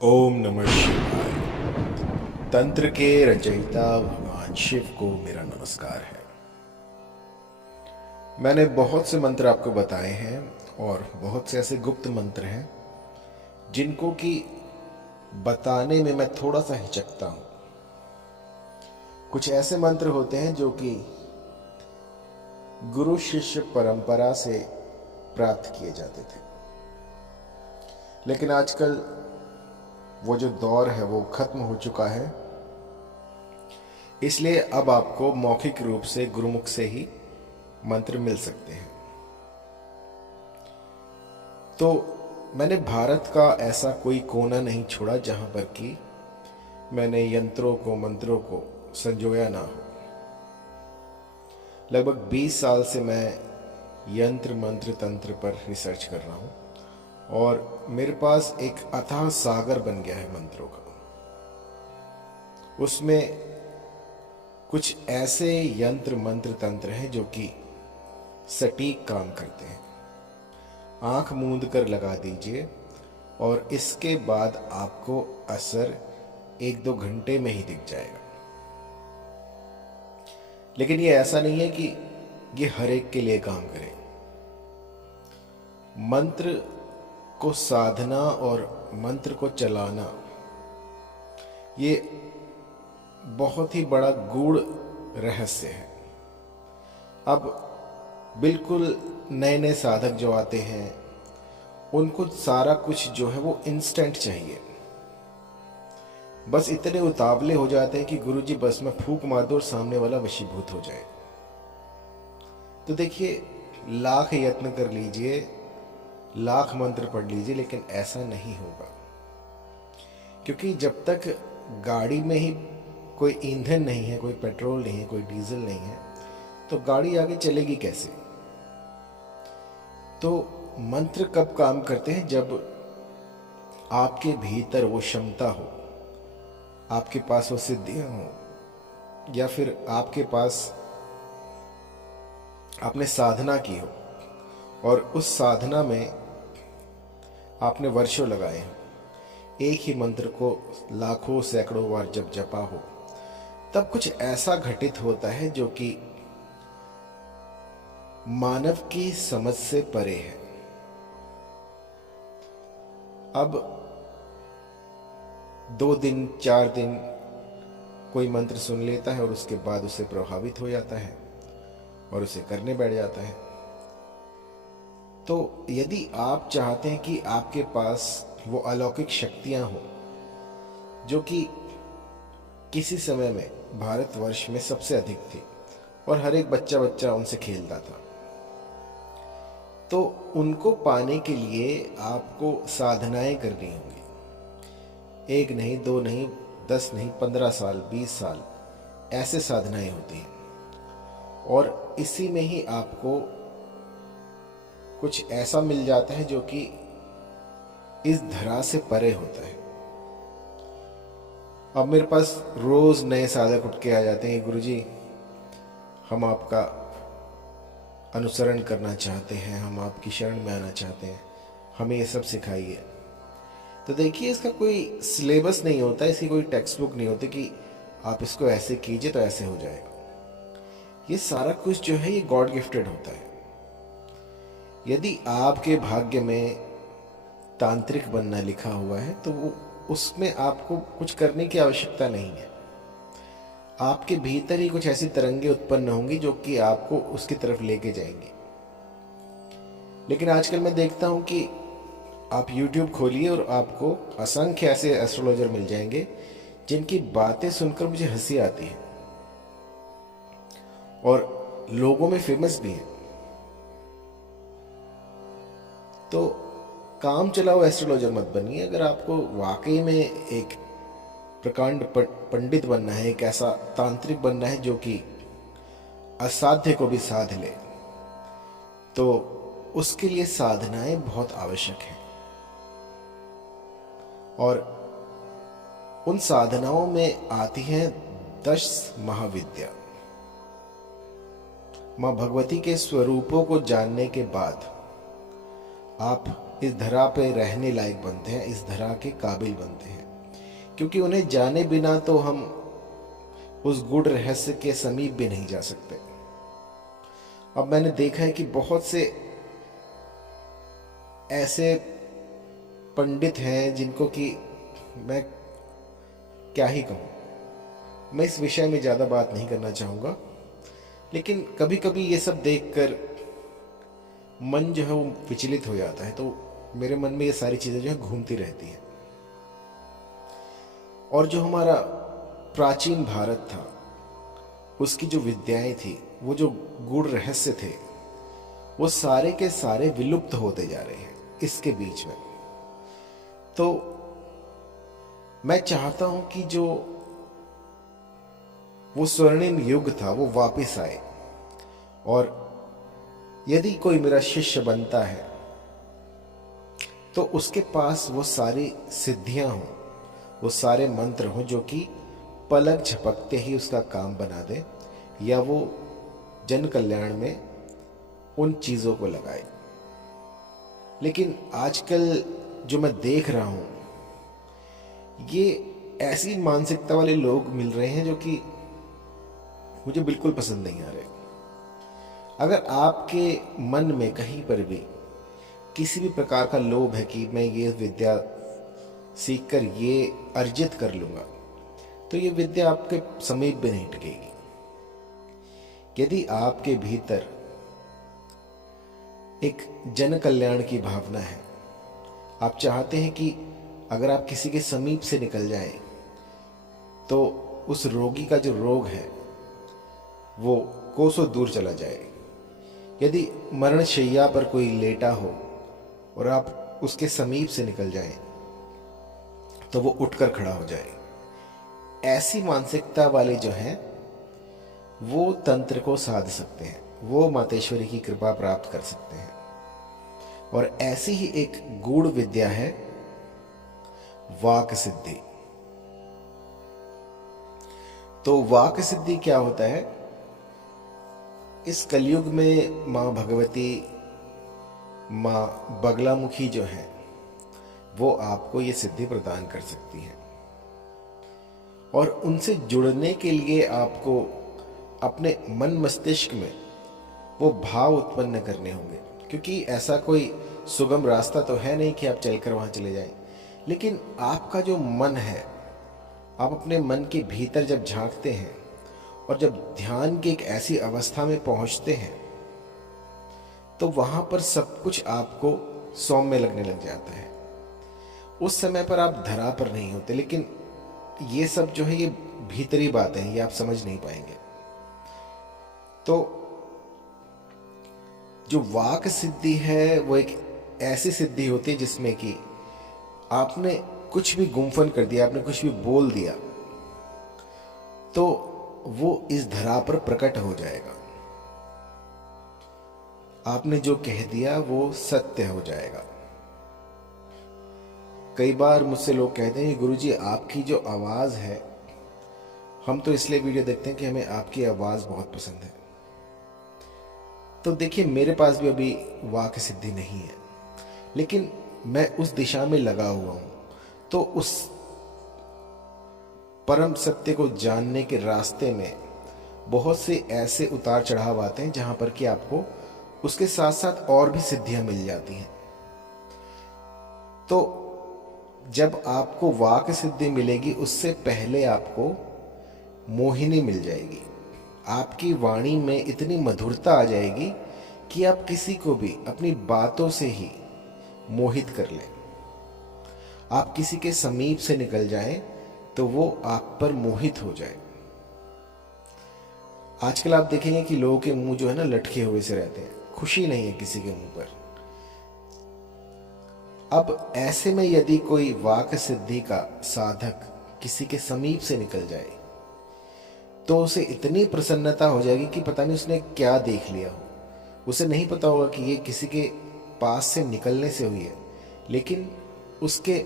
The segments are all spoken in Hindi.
ओम नमः शिवाय। तंत्र के रचयिता भगवान शिव को मेरा नमस्कार है। मैंने बहुत से मंत्र आपको बताए हैं और बहुत से ऐसे गुप्त मंत्र हैं जिनको कि बताने में मैं थोड़ा सा हिचकता हूं। कुछ ऐसे मंत्र होते हैं जो कि गुरु शिष्य परंपरा से प्राप्त किए जाते थे, लेकिन आजकल वो जो दौर है वो खत्म हो चुका है। इसलिए अब आपको मौखिक रूप से गुरुमुख से ही मंत्र मिल सकते हैं। तो मैंने भारत का ऐसा कोई कोना नहीं छोड़ा जहां पर कि मैंने यंत्रों को मंत्रों को संजोया ना हो। लगभग 20 साल से मैं यंत्र मंत्र तंत्र पर रिसर्च कर रहा हूं और मेरे पास एक अथाह सागर बन गया है मंत्रों का। उसमें कुछ ऐसे यंत्र मंत्र तंत्र हैं जो कि सटीक काम करते हैं। आंख मूंद कर लगा दीजिए और इसके बाद आपको असर 1-2 घंटे में ही दिख जाएगा। लेकिन ये ऐसा नहीं है कि ये हर एक के लिए काम करे। मंत्र को साधना और मंत्र को चलाना ये बहुत ही बड़ा गूढ़ रहस्य है। अब बिल्कुल नए नए साधक जो आते हैं उनको सारा कुछ जो है वो इंस्टेंट चाहिए। बस इतने उतावले हो जाते हैं कि गुरुजी बस में फूंक मार दो और सामने वाला वशीभूत हो जाए। तो देखिए, लाख यत्न कर लीजिए, लाख मंत्र पढ़ लीजिए, लेकिन ऐसा नहीं होगा। क्योंकि जब तक गाड़ी में ही कोई ईंधन नहीं है, कोई पेट्रोल नहीं है, कोई डीजल नहीं है, तो गाड़ी आगे चलेगी कैसे? तो मंत्र कब काम करते हैं? जब आपके भीतर वो क्षमता हो, आपके पास वो सिद्धियां हो, या फिर आपके पास आपने साधना की हो और उस साधना में आपने वर्षों लगाए हैं। एक ही मंत्र को लाखों सैकड़ों बार जब जपा हो, तब कुछ ऐसा घटित होता है जो कि मानव की समझ से परे है। अब 2 दिन 4 दिन कोई मंत्र सुन लेता है और उसके बाद उसे प्रभावित हो जाता है और उसे करने बैठ जाता है। तो यदि आप चाहते हैं कि आपके पास वो अलौकिक शक्तियां हो जो कि किसी समय में भारतवर्ष में सबसे अधिक थी और हर एक बच्चा बच्चा उनसे खेलता था, तो उनको पाने के लिए आपको साधनाएं करनी होंगी। 1 नहीं, 2 नहीं, 10 नहीं, 15 साल, 20 साल ऐसे साधनाएं होती हैं। और इसी में ही आपको कुछ ऐसा मिल जाता है जो कि इस धरा से परे होता है। अब मेरे पास रोज नए साधक उठ के आ जाते हैं, गुरुजी हम आपका अनुसरण करना चाहते हैं, हम आपकी शरण में आना चाहते हैं, हमें ये सब सिखाइए। तो देखिए, इसका कोई सिलेबस नहीं होता, इसकी कोई टेक्स्ट बुक नहीं होती कि आप इसको ऐसे कीजिए तो ऐसे हो जाएगा। ये सारा कुछ जो है ये गॉड गिफ्टेड होता है। यदि आपके भाग्य में तांत्रिक बनना लिखा हुआ है तो वो उसमें आपको कुछ करने की आवश्यकता नहीं है। आपके भीतर ही कुछ ऐसी तरंगे उत्पन्न होंगी जो कि आपको उसकी तरफ लेके जाएंगी। लेकिन आजकल मैं देखता हूं कि आप YouTube खोलिए और आपको असंख्य ऐसे एस्ट्रोलॉजर मिल जाएंगे जिनकी बातें सुनकर मुझे हंसी आती है और लोगों में फेमस भी है। तो काम चलाओ एस्ट्रोलॉजर मत बनिए। अगर आपको वाकई में एक प्रकांड पंडित बनना है, एक ऐसा तांत्रिक बनना है जो कि असाध्य को भी साध ले, तो उसके लिए साधनाएं बहुत आवश्यक हैं। और उन साधनाओं में आती हैं 10 महाविद्या। मां भगवती के स्वरूपों को जानने के बाद आप इस धरा पे रहने लायक बनते हैं, इस धरा के काबिल बनते हैं, क्योंकि उन्हें जाने बिना तो हम उस गूढ़ रहस्य के समीप भी नहीं जा सकते। अब मैंने देखा है कि बहुत से ऐसे पंडित हैं जिनको कि मैं क्या ही कहूँ, मैं इस विषय में ज़्यादा बात नहीं करना चाहूँगा, लेकिन कभी कभी ये सब देखकर मन जो है वो विचलित हो जाता है। तो मेरे मन में ये सारी चीज़ें जो है घूमती रहती हैं। और जो हमारा प्राचीन भारत था, उसकी जो विद्याएं थी, वो जो गूढ़ रहस्य थे, वो सारे के सारे विलुप्त होते जा रहे हैं इसके बीच में। तो मैं चाहता हूं कि जो वो स्वर्णिम युग था वो वापस आए, और यदि कोई मेरा शिष्य बनता है तो उसके पास वो सारी सिद्धियां हों, वो सारे मंत्र हों जो कि पलक झपकते ही उसका काम बना दे, या वो जन कल्याण में उन चीज़ों को लगाए। लेकिन आजकल जो मैं देख रहा हूँ, ये ऐसी मानसिकता वाले लोग मिल रहे हैं जो कि मुझे बिल्कुल पसंद नहीं आ रहे। अगर आपके मन में कहीं पर भी किसी भी प्रकार का लोभ है कि मैं ये विद्या सीखकर ये अर्जित कर लूँगा, तो ये विद्या आपके समीप भी नहीं टिकेगी। यदि आपके भीतर एक जन कल्याण की भावना है, आप चाहते हैं कि अगर आप किसी के समीप से निकल जाएं तो उस रोगी का जो रोग है वो कोसों दूर चला जाए, यदि मरणशैया पर कोई लेटा हो और आप उसके समीप से निकल जाएं तो वो उठकर खड़ा हो जाए, ऐसी मानसिकता वाले जो हैं वो तंत्र को साध सकते हैं, वो मातेश्वरी की कृपा प्राप्त कर सकते हैं। और ऐसी ही एक गूढ़ विद्या है वाक सिद्धि। तो वाक सिद्धि क्या होता है? इस कलयुग में माँ भगवती, माँ बगलामुखी जो है वो आपको ये सिद्धि प्रदान कर सकती है, और उनसे जुड़ने के लिए आपको अपने मन मस्तिष्क में वो भाव उत्पन्न करने होंगे, क्योंकि ऐसा कोई सुगम रास्ता तो है नहीं कि आप चलकर वहां चले जाएं। लेकिन आपका जो मन है, आप अपने मन के भीतर जब झांकते हैं और जब ध्यान की एक ऐसी अवस्था में पहुंचते हैं तो वहां पर सब कुछ आपको सौम्य लगने लग जाता है। उस समय पर आप धरा पर नहीं होते, लेकिन ये सब जो है ये भीतरी बातें हैं, ये आप समझ नहीं पाएंगे। तो जो वाक सिद्धि है वो एक ऐसी सिद्धि होती है जिसमें कि आपने कुछ भी गुम्फन कर दिया, आपने कुछ भी बोल दिया, तो वो इस धरा पर प्रकट हो जाएगा। आपने जो कह दिया वो सत्य हो जाएगा। कई बार मुझसे लोग कहते हैं गुरुजी आपकी जो आवाज है, हम तो इसलिए वीडियो देखते हैं कि हमें आपकी आवाज बहुत पसंद है। तो देखिए, मेरे पास भी अभी वाक सिद्धि नहीं है, लेकिन मैं उस दिशा में लगा हुआ हूं। तो उस परम सत्य को जानने के रास्ते में बहुत से ऐसे उतार चढ़ाव आते हैं जहां पर कि आपको उसके साथ साथ और भी सिद्धियां मिल जाती हैं। तो जब आपको वाक सिद्धि मिलेगी, उससे पहले आपको मोहिनी मिल जाएगी। आपकी वाणी में इतनी मधुरता आ जाएगी कि आप किसी को भी अपनी बातों से ही मोहित कर लें। आप किसी के समीप से निकल जाएं तो वो आप पर मोहित हो जाए। आजकल आप देखेंगे कि लोगों के मुंह जो है ना लटके हुए से रहते हैं, खुशी नहीं है किसी के मुंह पर। अब ऐसे में यदि कोई वाक सिद्धि का साधक किसी के समीप से निकल जाए तो उसे इतनी प्रसन्नता हो जाएगी कि पता नहीं उसने क्या देख लिया हो। उसे नहीं पता होगा कि ये किसी के पास से निकलने से हुई है, लेकिन उसके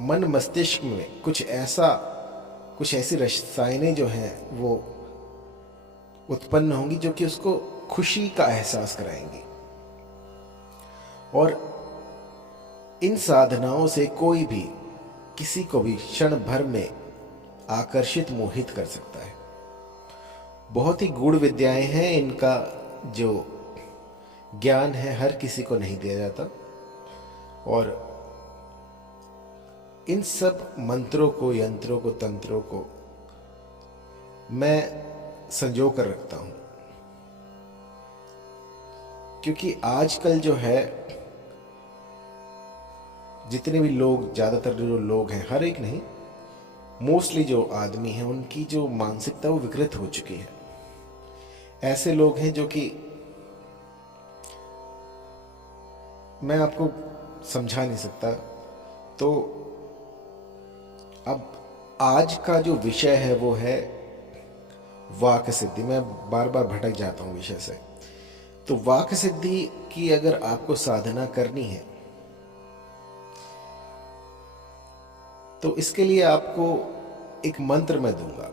मन मस्तिष्क में कुछ ऐसी रसायनें जो हैं वो उत्पन्न होंगी जो कि उसको खुशी का एहसास कराएंगी। और इन साधनाओं से कोई भी किसी को भी क्षण भर में आकर्षित मोहित कर सकता है। बहुत ही गूढ़ विद्याएं हैं, इनका जो ज्ञान है हर किसी को नहीं दिया जाता। और इन सब मंत्रों को, यंत्रों को, तंत्रों को मैं संजो कर रखता हूं, क्योंकि आजकल जो है जितने भी लोग, ज्यादातर जो लोग हैं, हर एक नहीं, मोस्टली जो आदमी हैं, उनकी जो मानसिकता वो विकृत हो चुकी है। ऐसे लोग हैं जो कि मैं आपको समझा नहीं सकता। तो अब आज का जो विषय है वो है वाक सिद्धि। मैं बार बार भटक जाता हूं विषय से। तो वाक सिद्धि की अगर आपको साधना करनी है तो इसके लिए आपको एक मंत्र मैं दूंगा,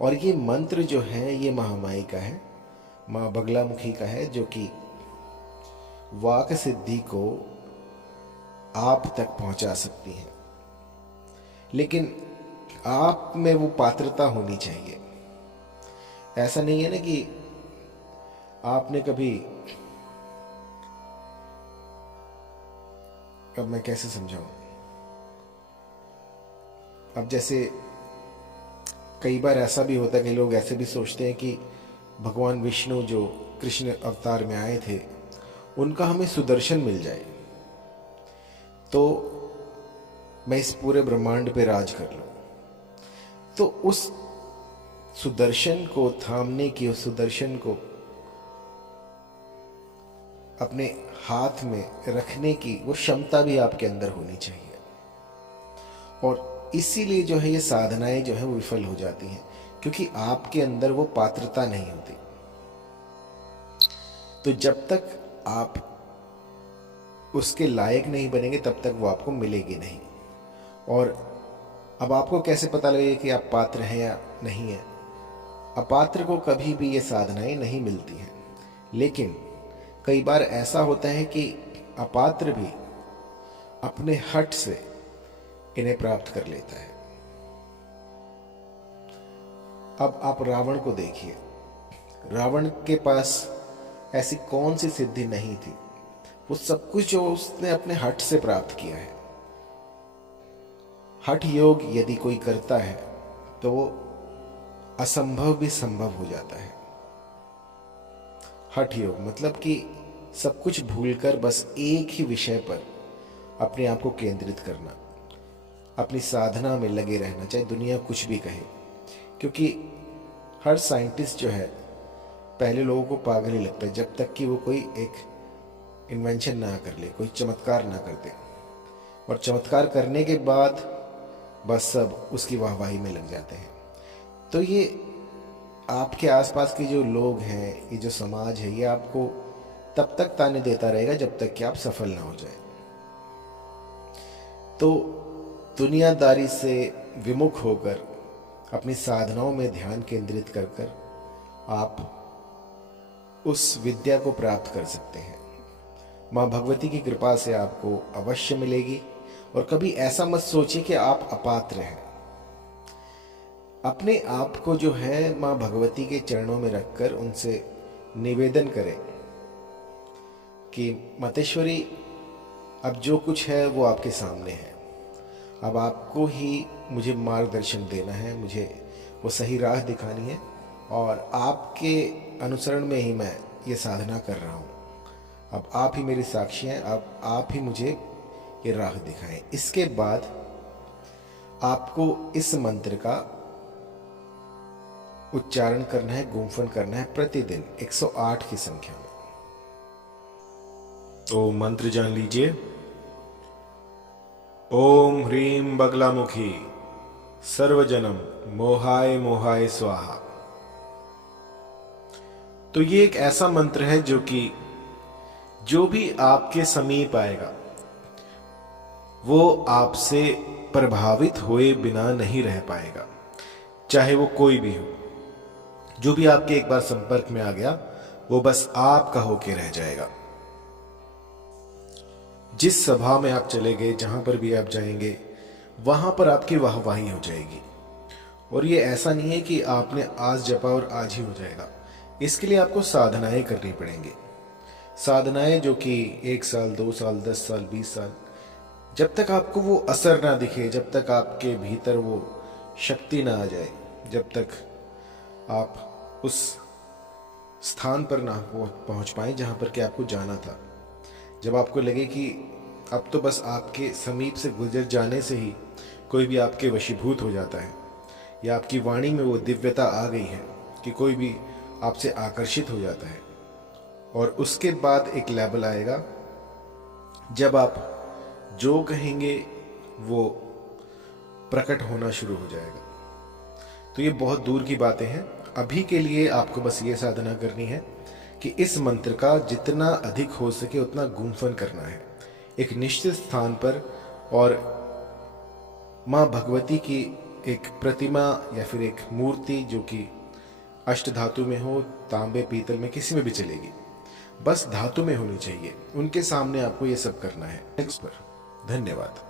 और ये मंत्र जो है ये महामाई का है, मां बगलामुखी का है, जो कि वाक सिद्धि को आप तक पहुंचा सकती है। लेकिन आप में वो पात्रता होनी चाहिए। ऐसा नहीं है ना कि आपने कभी, अब मैं कैसे समझाऊं, अब जैसे कई बार ऐसा भी होता है कि लोग ऐसे भी सोचते हैं कि भगवान विष्णु जो कृष्ण अवतार में आए थे उनका हमें सुदर्शन मिल जाए तो मैं इस पूरे ब्रह्मांड पे राज कर लूं। तो उस सुदर्शन को थामने की, उस सुदर्शन को अपने हाथ में रखने की वो क्षमता भी आपके अंदर होनी चाहिए। और इसीलिए जो है ये साधनाएं जो है वो विफल हो जाती हैं, क्योंकि आपके अंदर वो पात्रता नहीं होती। तो जब तक आप उसके लायक नहीं बनेंगे तब तक वो आपको मिलेगी नहीं। और अब आपको कैसे पता लगेगा कि आप पात्र हैं या नहीं है? अपात्र को कभी भी ये साधनाएं नहीं मिलती हैं। लेकिन कई बार ऐसा होता है कि अपात्र भी अपने हठ से इन्हें प्राप्त कर लेता है। अब आप रावण को देखिए, रावण के पास ऐसी कौन सी सिद्धि नहीं थी? वो सब कुछ जो उसने अपने हठ से प्राप्त किया है। हठ योग यदि कोई करता है तो वो असंभव भी संभव हो जाता है। हठ योग मतलब कि सब कुछ भूलकर बस एक ही विषय पर अपने आप को केंद्रित करना, अपनी साधना में लगे रहना, चाहे दुनिया कुछ भी कहे। क्योंकि हर साइंटिस्ट जो है पहले लोगों को पागल ही लगता है जब तक कि वो कोई एक इन्वेंशन ना कर ले, कोई चमत्कार ना कर दे। और चमत्कार करने के बाद बस सब उसकी वाहवाही में लग जाते हैं। तो ये आपके आसपास के जो लोग हैं, ये जो समाज है, ये आपको तब तक ताने देता रहेगा जब तक कि आप सफल ना हो जाए। तो दुनियादारी से विमुख होकर अपनी साधनाओं में ध्यान केंद्रित कर कर आप उस विद्या को प्राप्त कर सकते हैं। मां भगवती की कृपा से आपको अवश्य मिलेगी। और कभी ऐसा मत सोचिए कि आप अपात्र हैं। अपने आप को जो है मां भगवती के चरणों में रखकर उनसे निवेदन करें कि मातेश्वरी, अब जो कुछ है वो आपके सामने है। अब आपको ही मुझे मार्गदर्शन देना है, मुझे वो सही राह दिखानी है, और आपके अनुसरण में ही मैं ये साधना कर रहा हूँ। अब आप ही मेरी साक्षी हैं, अब आप ही मुझे ये राह दिखाएं। इसके बाद आपको इस मंत्र का उच्चारण करना है, गुंफन करना है प्रतिदिन 108 की संख्या में। तो मंत्र जान लीजिए। ओम ह्रीं बगलामुखी सर्वजनम मोहाय मोहाय स्वाहा। तो ये एक ऐसा मंत्र है जो कि जो भी आपके समीप आएगा वो आपसे प्रभावित हुए बिना नहीं रह पाएगा, चाहे वो कोई भी हो। जो भी आपके एक बार संपर्क में आ गया वो बस आपका होके रह जाएगा। जिस सभा में आप चले गए, जहां पर भी आप जाएंगे, वहां पर आपकी वाहवाही हो जाएगी। और ये ऐसा नहीं है कि आपने आज जपा और आज ही हो जाएगा। इसके लिए आपको साधनाएं करनी पड़ेंगी। साधनाएं जो कि 1 साल, 2 साल, 10 साल, 20 साल, जब तक आपको वो असर ना दिखे, जब तक आपके भीतर वो शक्ति ना आ जाए, जब तक आप उस स्थान पर ना पहुंच पाए जहां पर कि आपको जाना था, जब आपको लगे कि अब तो बस आपके समीप से गुजर जाने से ही कोई भी आपके वशीभूत हो जाता है, या आपकी वाणी में वो दिव्यता आ गई है कि कोई भी आपसे आकर्षित हो जाता है। और उसके बाद एक लेवल आएगा जब आप जो कहेंगे वो प्रकट होना शुरू हो जाएगा। तो ये बहुत दूर की बातें हैं। अभी के लिए आपको बस ये साधना करनी है कि इस मंत्र का जितना अधिक हो सके उतना गुम्फन करना है एक निश्चित स्थान पर, और माँ भगवती की एक प्रतिमा या फिर एक मूर्ति जो कि अष्ट धातु में हो, तांबे पीतल में किसी में भी चलेगी, बस धातु में होनी चाहिए, उनके सामने आपको ये सब करना है। नेक्स्ट पर धन्यवाद।